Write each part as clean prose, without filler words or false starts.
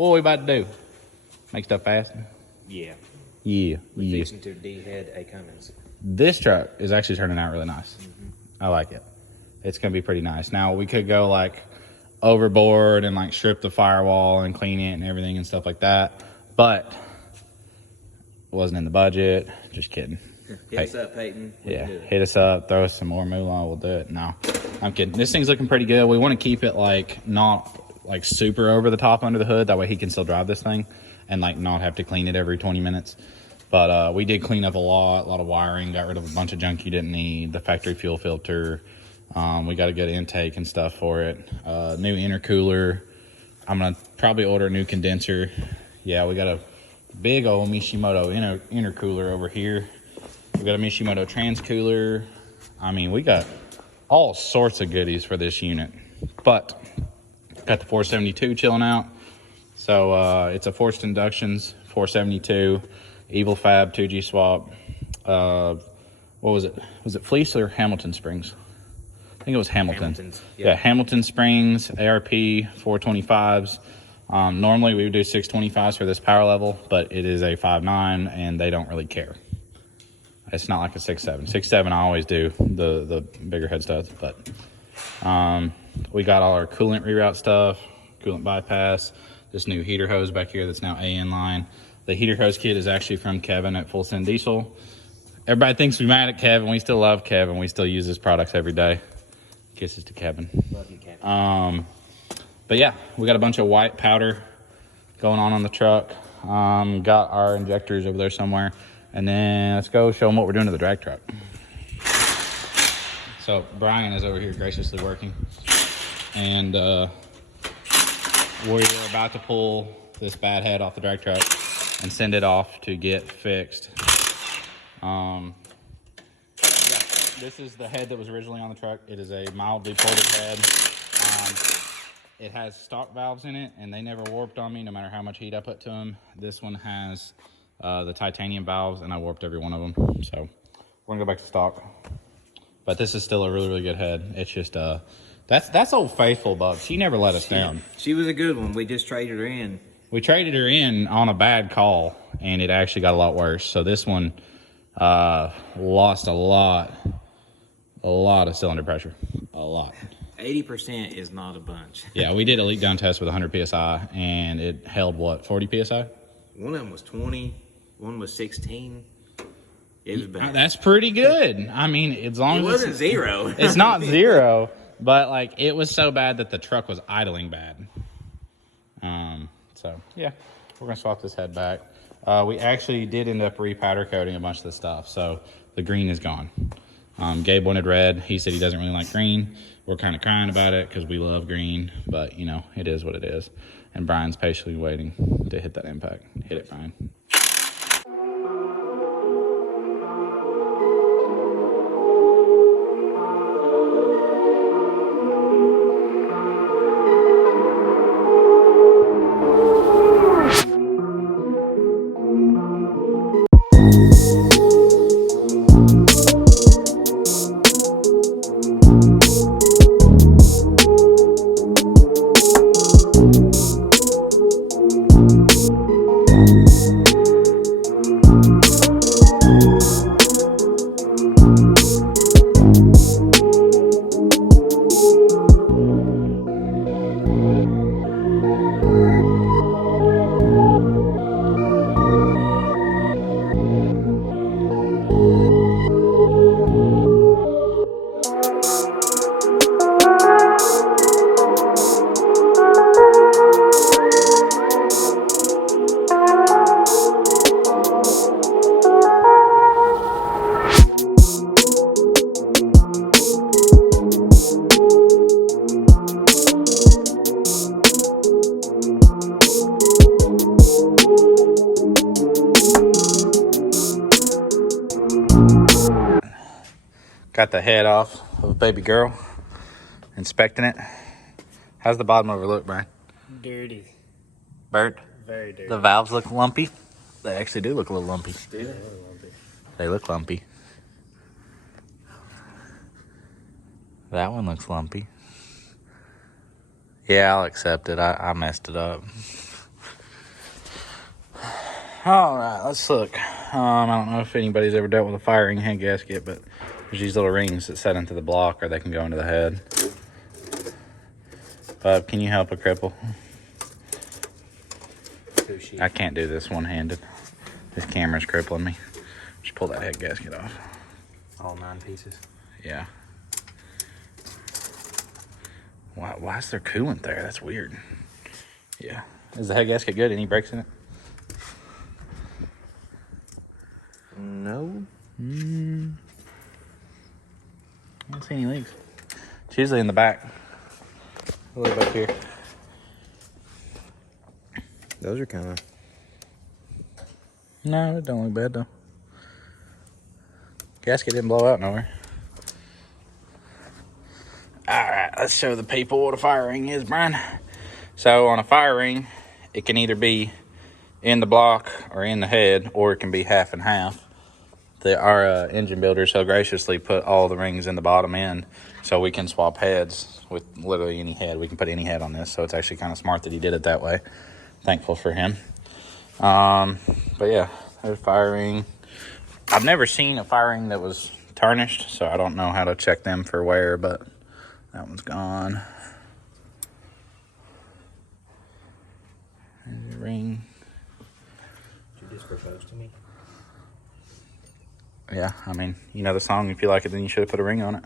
What we about to do? Make stuff fast? Yeah. Yeah. We're fixing to de-head a Cummins. This truck is actually turning out really nice. I like it. It's going to be pretty nice. Now, we could go, like, overboard and, like, strip the firewall and clean it and everything and stuff like that. But it wasn't in the budget. Just kidding. Hit us up, Peyton. Yeah, hit us up. Throw us some more moolah. We'll do it. No, I'm kidding. This thing's looking pretty good. We want to keep it, like, not, like, super over the top under the hood. That way he can still drive this thing and, like, not have to clean it every 20 minutes. But we did clean up a lot of wiring, got rid of a bunch of junk you didn't need, the factory fuel filter. We got a good intake and stuff for it. New intercooler. I'm going to probably order a new condenser. Yeah, we got a big old Mishimoto intercooler over here. We got a Mishimoto transcooler. I mean, we got all sorts of goodies for this unit. But got the 472 chilling out. So it's a forced inductions 472. Evil Fab 2G swap. What was it? Was it Fleece or Hamilton Springs? I think it was Hamilton. Hamilton's, yeah, Hamilton Springs, ARP 425s. Normally we would do 625s for this power level, but it is a 5.9 and they don't really care. It's not like a 6.7. 6.7 I always do, the bigger head studs, but we got all our coolant reroute stuff, coolant bypass, this new heater hose back here that's now AN line. The heater hose kit is actually from Kevin at Full Send Diesel. Everybody thinks we're mad at Kevin. We still love Kevin. We still use his products every day. Kisses to Kevin. Love you, Kevin. But yeah, we got a bunch of white powder going on the truck. Got our injectors over there somewhere. And then let's go show them what we're doing to the drag truck. So Brian is over here graciously working. And we're about to pull this bad head off the drag truck and send it off to get fixed. Yeah, this is the head that was originally on the truck. It is a mildly ported head. It has stock valves in it, and they never warped on me no matter how much heat I put to them. This one has the titanium valves, and I warped every one of them. So we're gonna go back to stock. But this is still a really, really good head. It's just that's Old Faithful, Bub. She never let us down. She was a good one. We just traded her in. We traded her in on a bad call, and it actually got a lot worse. So this one lost a lot of cylinder pressure. A lot. 80% is not a bunch. Yeah, we did a leak down test with 100 PSI, and it held, what, 40 PSI? One of them was 20. One was 16. It was bad. That's pretty good. I mean, as long as it wasn't zero. It's not zero, but, like, it was so bad that the truck was idling bad. So, yeah, we're going to swap this head back. We actually did end up repowder coating a bunch of the stuff, so the green is gone. Gabe wanted red. He said he doesn't really like green. We're kind of crying about it because we love green, but, you know, it is what it is. And Brian's patiently waiting to hit that impact. Hit it, Brian. Got the head off of a baby girl. Inspecting it. How's the bottom of her look, Brian? Dirty. Burnt? Very dirty. The valves look lumpy. They actually do look a little lumpy. Do they? Lumpy. They look lumpy. That one looks lumpy. Yeah, I'll accept it. I messed it up. All right, let's look. I don't know if anybody's ever dealt with a firing head gasket, but there's these little rings that set into the block, or they can go into the head. Bub, can you help a cripple? I can't do this one-handed. This camera's crippling me. Just pull that head gasket off. All 9 pieces. Yeah. Why is there coolant there? That's weird. Yeah. Is the head gasket good? Any breaks in it? No. I don't see any leaks. It's usually in the back. A little back here. Those are kind of... No, it don't look bad though. Gasket didn't blow out nowhere. Alright, let's show the people what a fire ring is, Brian. So on a fire ring, it can either be in the block or in the head, or it can be half and half. Our engine builder so graciously put all the rings in the bottom end so we can swap heads with literally any head. We can put any head on this, so it's actually kind of smart that he did it that way. Thankful for him. But yeah, there's a fire ring. I've never seen a fire ring that was tarnished, so I don't know how to check them for wear, but that one's gone. There's a ring. Did you just propose to me? Yeah, I mean, you know the song, if you like it, then you should have put a ring on it.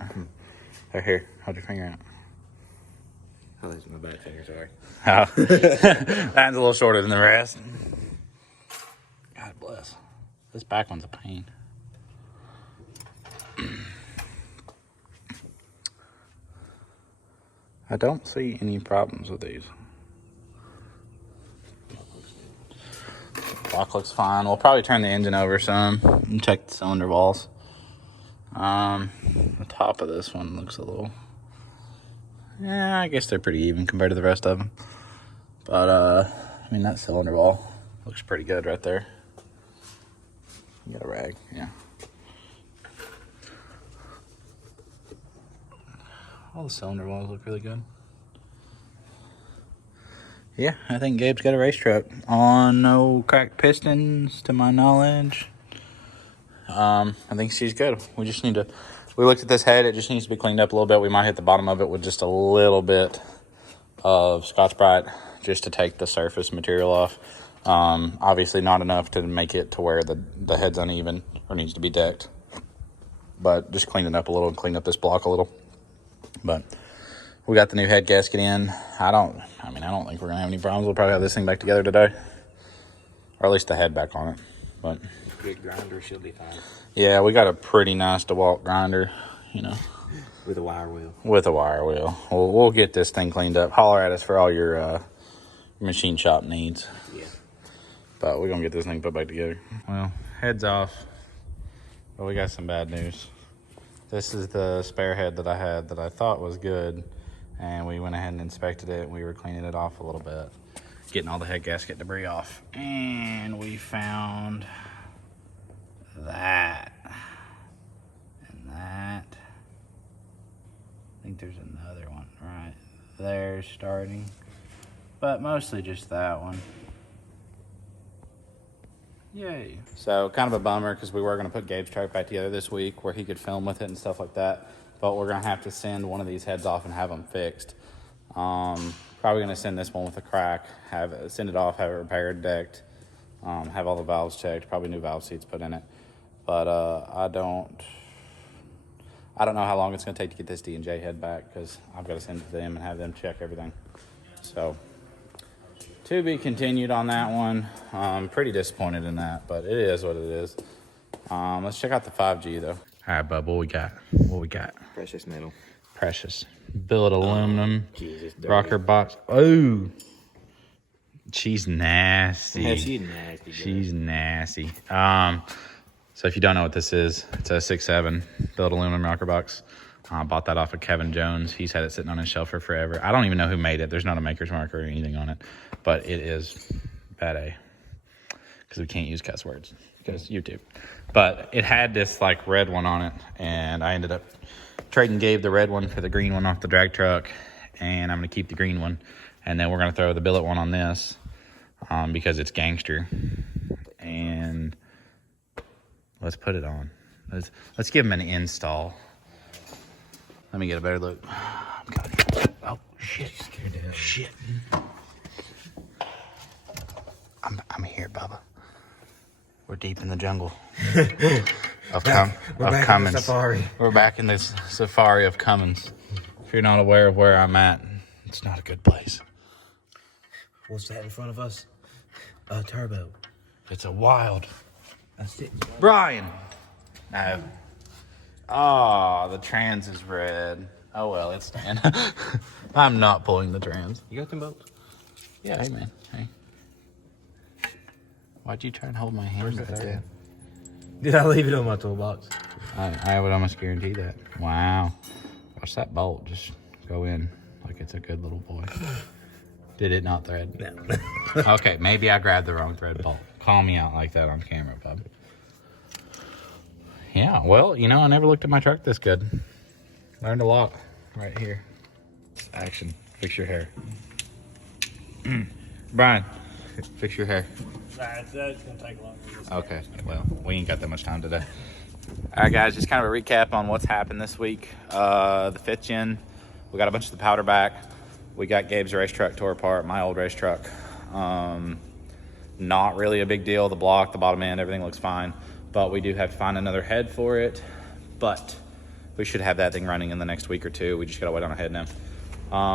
Right here, hold your finger out. Oh, that's my bad finger, sorry. Oh. That's a little shorter than the rest. God bless. This back one's a pain. I don't see any problems with these. Block looks fine. We'll probably turn the engine over some and check the cylinder walls. The top of this one looks a little... Yeah, I guess they're pretty even compared to the rest of them. But, I mean, that cylinder wall looks pretty good right there. You got a rag, yeah. All the cylinder walls look really good. Yeah, I think Gabe's got a race truck. On no cracked pistons, to my knowledge. I think she's good. We just need to... We looked at this head. It just needs to be cleaned up a little bit. We might hit the bottom of it with just a little bit of Scotch-Brite just to take the surface material off. Obviously not enough to make it to where the head's uneven or needs to be decked. But just clean it up a little and clean up this block a little. But we got the new head gasket in. I don't think we're going to have any problems. We'll probably have this thing back together today. Or at least the head back on it. But Big grinder should be fine. yeah, we got a pretty nice DeWalt grinder, you know. With a wire wheel. With a wire wheel. We'll get this thing cleaned up. Holler at us for all your machine shop needs. Yeah. But we're going to get this thing put back together. Well, heads off. But we got some bad news. This is the spare head that I had that I thought was good. And we went ahead and inspected it. We were cleaning it off a little bit. Getting all the head gasket debris off. And we found that. And that. I think there's another one right there starting. But mostly just that one. Yay. So kind of a bummer because we were going to put Gabe's truck back together this week where he could film with it and stuff like that. But we're going to have to send one of these heads off and have them fixed. Probably going to send this one with a crack, send it off, have it repaired, decked, have all the valves checked, probably new valve seats put in it. But I don't know how long it's going to take to get this D&J head back because I've got to send it to them and have them check everything. So to be continued on that one. I'm pretty disappointed in that, but it is what it is. Let's check out the 5G though. All right, bub, what we got? Precious metal. Precious. Billet aluminum. Jesus. Dirty. Rocker box. Oh, she's nasty. Yeah, she's nasty. She's nasty. So if you don't know what this is, it's a 6.7 billet aluminum rocker box. Bought that off of Kevin Jones. He's had it sitting on his shelf for forever. I don't even know who made it. There's not a maker's mark or anything on it, but it is bad A because we can't use cuss words because YouTube. But it had this like red one on it, and I ended up trading Gabe the red one for the green one off the drag truck, and I'm gonna keep the green one, and then we're gonna throw the billet one on this because it's gangster. Let's put it on. Let's give him an install. Let me get a better look. I'm coming. Oh shit! Shit! I'm here, Bubba. We're deep in the jungle of Cummins. We're back in this safari of Cummins. If you're not aware of where I'm at, it's not a good place. What's that in front of us? A turbo. It's a wild. That's it. Brian. No. Oh, the trans is red. Oh well, it's staying. I'm not pulling the trans. You got them bolts? Yeah, hey man. Hey. Why'd you try and hold my hand like that? Did I leave it on my toolbox? I would almost guarantee that. Wow. Watch that bolt just go in like it's a good little boy. Did it not thread? No. Okay, maybe I grabbed the wrong thread bolt. Call me out like that on camera, bub. Yeah, well, you know, I never looked at my truck this good. Learned a lot right here. Action. Fix your hair. Brian, fix your hair. It's going to take longer. Okay, well, we ain't got that much time today. All right, guys, just kind of a recap on what's happened this week. The 5th gen, we got a bunch of the powder back. We got Gabe's race truck tore apart, my old race truck. Not really a big deal. The block, the bottom end, everything looks fine. But we do have to find another head for it. But we should have that thing running in the next week or two. We just got to wait on a head now.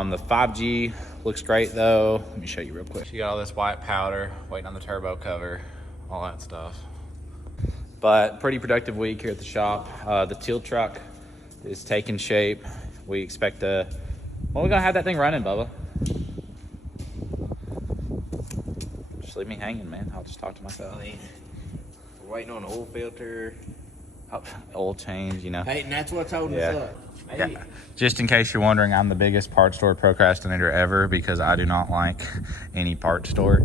The 5G looks great, though. Let me show you real quick. You got all this white powder, waiting on the turbo cover, all that stuff. But pretty productive week here at the shop. The teal truck is taking shape. We expect to... Well, we're going to have that thing running, Bubba. Just leave me hanging, man. I'll just talk to myself. We're waiting on an oil filter. Oil change, you know. Hey, and that's what's holding us up. Hey. Yeah. Just in case you're wondering, I'm the biggest parts store procrastinator ever because I do not like any parts store.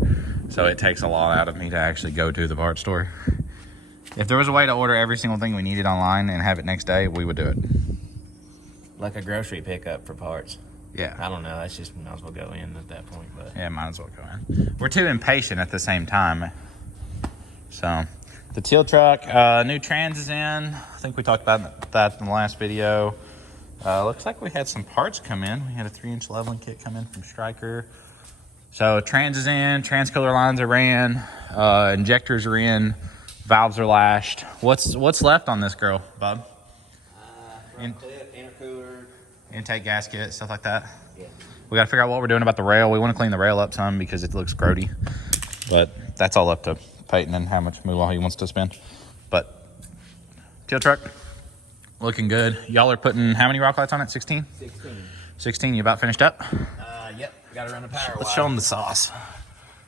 So it takes a lot out of me to actually go to the parts store. If there was a way to order every single thing we needed online and have it next day, we would do it. Like a grocery pickup for parts. Yeah. I don't know. That's just might as well go in at that point. But Yeah, might as well go in. We're too impatient at the same time. So, the teal truck, new trans is in. I think we talked about that in the last video. Looks like we had some parts come in. We had a 3-inch leveling kit come in from Stryker. So, trans is in. Transcooler lines are ran. Injectors are in. Valves are lashed. What's left on this girl, bub? clip, intercooler. Intake gasket, stuff like that. Yeah. We got to figure out what we're doing about the rail. We want to clean the rail up some because it looks grody. But that's all up to Peyton and how much moolah he wants to spend. But teal truck, looking good. Y'all are putting how many rock lights on it? 16? 16. You about finished up? Yep. Got to run the power Let's show them the sauce.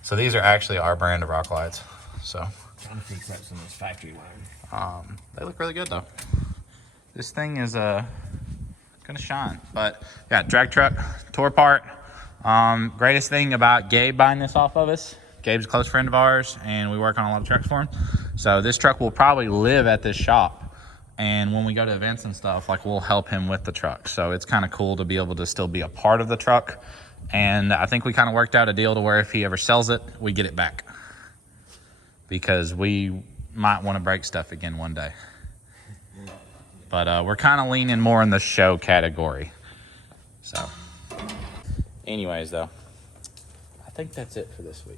So these are actually our brand of rock lights. So trying to fix up some of this factory wiring. they look really good though. This thing is gonna shine. But yeah, drag truck tore apart. Greatest thing about Gabe buying this off of us, Gabe's a close friend of ours and we work on a lot of trucks for him. So this truck will probably live at this shop, and when we go to events and stuff, like, we'll help him with the truck. So it's kind of cool to be able to still be a part of the truck. And I think we kind of worked out a deal to where if he ever sells it, we get it back, because we might want to break stuff again one day. But we're kind of leaning more in the show category. So anyways, though, I think that's it for this week.